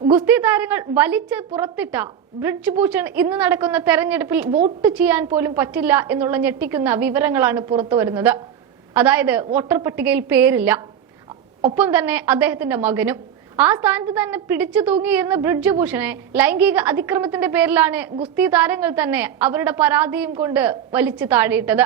ഗുസ്തി താരങ്ങൾ വലിച്ച് പുറത്തിട്ട ബ്രിഡ്ജ് ഭൂഷൺ ഇന്ന് നടക്കുന്ന തെരഞ്ഞെടുപ്പിൽ വോട്ട് ചെയ്യാൻ പോലും പറ്റില്ല എന്നുള്ള ഞെട്ടിക്കുന്ന വിവരങ്ങളാണ് പുറത്തു വരുന്നത്. അതായത് വോട്ടർ പട്ടികയിൽ പേരില്ല. ഒപ്പം തന്നെ അദ്ദേഹത്തിന്റെ മകനും. ആ സ്ഥാനത്ത് തന്നെ പിടിച്ചു തൂങ്ങിയിരുന്ന ബ്രിഡ്ജ് ഭൂഷണെ ലൈംഗിക അതിക്രമത്തിന്റെ പേരിലാണ് ഗുസ്തി താരങ്ങൾ തന്നെ അവരുടെ പരാതിയും കൊണ്ട് വലിച്ചു താഴെയിട്ടത്.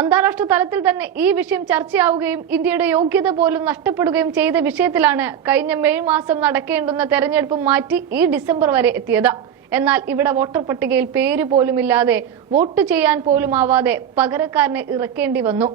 അന്താരാഷ്ട്ര തലത്തിൽ തന്നെ ഈ വിഷയം ചർച്ചയാവുകയും ഇന്ത്യയുടെ യോഗ്യത പോലും നഷ്ടപ്പെടുകയും ചെയ്ത വിഷയത്തിലാണ് കഴിഞ്ഞ മെയ് മാസം നടക്കേണ്ടുന്ന തെരഞ്ഞെടുപ്പ് മാറ്റി ഈ ഡിസംബർ വരെ എത്തിയത്. എന്നാൽ ഇവിടെ വോട്ടർ പട്ടികയിൽ പേര് പോലും ഇല്ലാതെ വോട്ട് ചെയ്യാൻ പോലും ആവാതെ പകരക്കാരനെ ഇറക്കേണ്ടി വന്നു.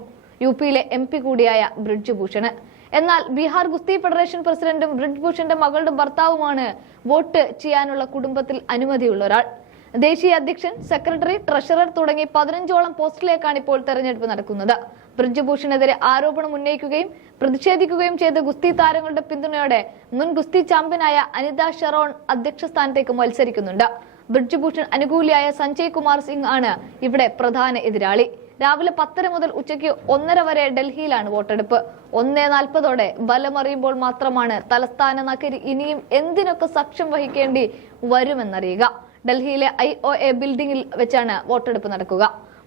യു പിയിലെ എം പി കൂടിയായ ബ്രിഡ്ജ് ഭൂഷണ്. എന്നാൽ ബീഹാർ ഗുസ്തി ഫെഡറേഷൻ പ്രസിഡന്റും ബ്രിഡ്ജ് ഭൂഷന്റെ മകളുടെ ഭർത്താവുമാണ് വോട്ട് ചെയ്യാനുള്ള കുടുംബത്തിൽ അനുമതിയുള്ള ഒരാൾ. ദേശീയ അധ്യക്ഷൻ സെക്രട്ടറി ട്രഷറർ തുടങ്ങി പതിനഞ്ചോളം പോസ്റ്റിലേക്കാണ് ഇപ്പോൾ തെരഞ്ഞെടുപ്പ് നടക്കുന്നത്. ബ്രിജ്ഭൂഷണെതിരെ ആരോപണം ഉന്നയിക്കുകയും പ്രതിഷേധിക്കുകയും ചെയ്ത ഗുസ്തി താരങ്ങളുടെ പിന്തുണയോടെ മുൻ ഗുസ്തി ചാമ്പ്യനായ അനിത ഷെറോൺ അധ്യക്ഷ സ്ഥാനത്തേക്ക് മത്സരിക്കുന്നുണ്ട്. ബ്രിജ്ഭൂഷൺ അനുകൂലിയായ സഞ്ജയ് കുമാർ സിംഗ് ആണ് ഇവിടെ പ്രധാന എതിരാളി. രാവിലെ പത്തര മുതൽ ഉച്ചയ്ക്ക് ഒന്നര വരെ ഡൽഹിയിലാണ് വോട്ടെടുപ്പ്. ഒന്നേ നാൽപ്പതോടെ ബലമറിയുമ്പോൾ മാത്രമാണ് തലസ്ഥാന നഗരി ഇനിയും എന്തിനൊക്കെ സാക്ഷ്യം വഹിക്കേണ്ടി വരുമെന്നറിയുക. ഡൽഹിയിലെ ഐ ഒ എ ബിൽഡിംഗിൽ വെച്ചാണ് വോട്ടെടുപ്പ് നടക്കുക.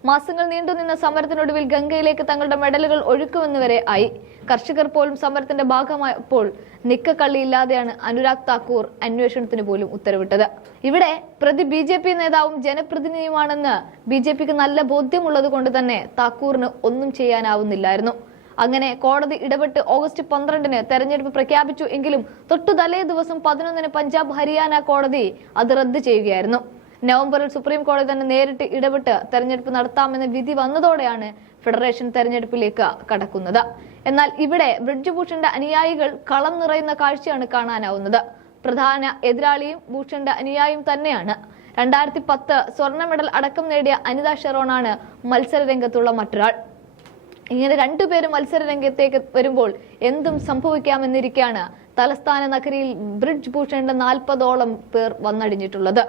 മാസങ്ങൾ നീണ്ടുനിന്ന സമരത്തിനൊടുവിൽ ഗംഗയിലേക്ക് തങ്ങളുടെ മെഡലുകൾ ഒഴുക്കുമെന്നുവരെ ആയി. കർഷകർ പോലും സമരത്തിന്റെ ഭാഗമായപ്പോൾ നിക്കക്കള്ളിയില്ലാതെയാണ് അനുരാഗ് താക്കൂർ അന്വേഷണത്തിന് പോലും ഉത്തരവിട്ടത്. ഇവിടെ പ്രതി ബി ജെ പി നേതാവും ജനപ്രതിനിധിയുമാണെന്ന് ബി ജെ പിക്ക് നല്ല ബോധ്യമുള്ളത് കൊണ്ട് തന്നെ താക്കൂറിന് ഒന്നും ചെയ്യാനാവുന്നില്ലായിരുന്നു. അങ്ങനെ കോടതി ഇടപെട്ട് ഓഗസ്റ്റ് പന്ത്രണ്ടിന് തെരഞ്ഞെടുപ്പ് പ്രഖ്യാപിച്ചു എങ്കിലും തൊട്ടു തലേ ദിവസം പതിനൊന്നിന് പഞ്ചാബ് ഹരിയാന കോടതി അത് റദ്ദ് ചെയ്യുകയായിരുന്നു. നവംബറിൽ സുപ്രീം കോടതി തന്നെ നേരിട്ട് ഇടപെട്ട് തെരഞ്ഞെടുപ്പ് നടത്താമെന്ന വിധി വന്നതോടെയാണ് ഫെഡറേഷൻ തെരഞ്ഞെടുപ്പിലേക്ക് കടക്കുന്നത്. എന്നാൽ ഇവിടെ ബ്രിഡ്ജ് അനുയായികൾ കളം നിറയുന്ന കാഴ്ചയാണ് കാണാനാവുന്നത്. പ്രധാന എതിരാളിയും ഭൂഷന്റെ അനുയായിയും തന്നെയാണ്. രണ്ടായിരത്തി പത്ത് സ്വർണ മെഡൽ അടക്കം നേടിയ അനിത ഷെറോണാണ് മത്സര രംഗത്തുള്ള മറ്റൊരാൾ. ഇങ്ങനെ രണ്ടുപേരും മത്സര രംഗത്തേക്ക് വരുമ്പോൾ എന്തും സംഭവിക്കാമെന്നിരിക്കെയാണ് തലസ്ഥാന നഗരിയിൽ ബ്രിഡ്ജ് ഭൂഷണിന്റെ നാൽപ്പതോളം പേർ വന്നടിഞ്ഞിട്ടുള്ളത്.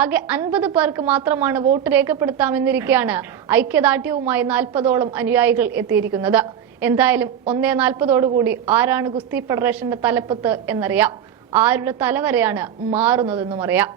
ആകെ അൻപത് പേർക്ക് മാത്രമാണ് വോട്ട് രേഖപ്പെടുത്താമെന്നിരിക്കെയാണ് ഐക്യദാർഢ്യവുമായി നാൽപ്പതോളം അനുയായികൾ എത്തിയിരിക്കുന്നത്. എന്തായാലും ഒന്നേ നാൽപ്പതോടുകൂടി ആരാണ് ഗുസ്തി ഫെഡറേഷന്റെ തലപ്പത്ത് എന്നറിയാം. ആരുടെ തലവരെയാണ് മാറുന്നതെന്നും അറിയാം.